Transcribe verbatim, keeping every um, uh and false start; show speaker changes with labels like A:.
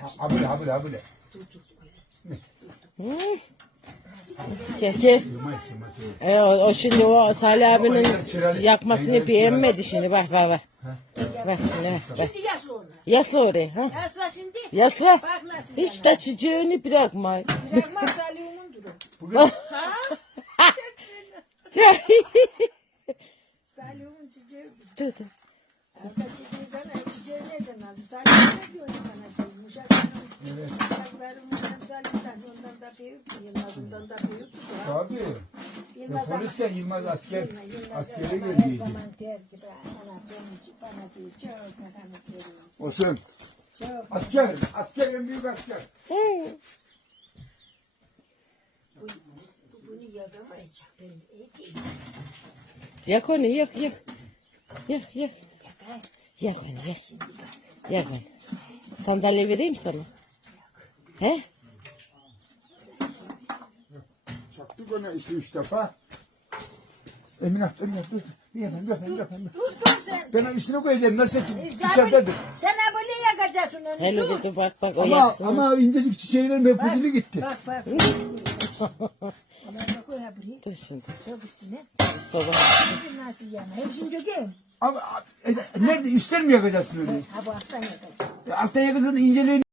A: Abile abile abile.
B: Gel gel.
A: Sığmaz sığmaz sığmaz.
B: E, o, o şimdi o Salih abinin yakmasını beğenmedi şimdi. Bak bak bak. Bak şimdi bak. bak.
C: Şimdi yaslı onu.
B: Yasla oraya. Ha?
C: Yasla şimdi.
B: Yasla.
C: Bak nasıl
B: Hiç de çiçeğini bırakma.
C: Bırakma Salih'in durun. Salih'in çiçeği.
B: Dur dur.
C: Arka çiçeği bana çiçeği nereden aldı? Salih ne diyor bana? Yumuşak. Evet. Benim bundan Salih'den ondan da büyük. Yılmaz'ından da büyük.
A: Tabii.
C: Yılmaz
A: Polisken Yılmaz asker askere
C: Her
A: geldiydi.
C: zaman der gibi bana dönücü bana diyor çok merhamet veriyor.
A: Olsun.
C: Çok.
A: Asker, asker en büyük asker.
C: Bu, bu bunu yakamayacak benim. İyi değil.
B: Yak onu yak yak. Yak yak.
C: Yakar.
B: Yak onu yak.
C: Şimdi bak.
B: Yak onu. Sandalye vereyim sana. He?
A: Çaktık ona iki üç defa. Emine Emine dur. Bir hemen dur hemen dur hemen.
C: Dur dur sen.
A: Ben onun üstüne koyacağım nasıl ki
C: E,
A: dışarıdadır.
C: Sen ha böyle yakacaksın onu.
B: Hele
C: sus.
B: dedi bak bak o
A: Ama
B: yaksın.
A: ama incecik çiçeğilerin mefuzunu gitti.
C: Bak bak. Ama bak o ya buraya.
B: Dur şimdi.
C: Çok üstüne.
B: Soba.
C: Şimdi nasıl yana? Hepsini dökeyim.
A: Ama e, nerede üstten mi yakacaksın öyle?
C: Ha bu alttan yakacağım.
A: Altta yakasın inceleyin.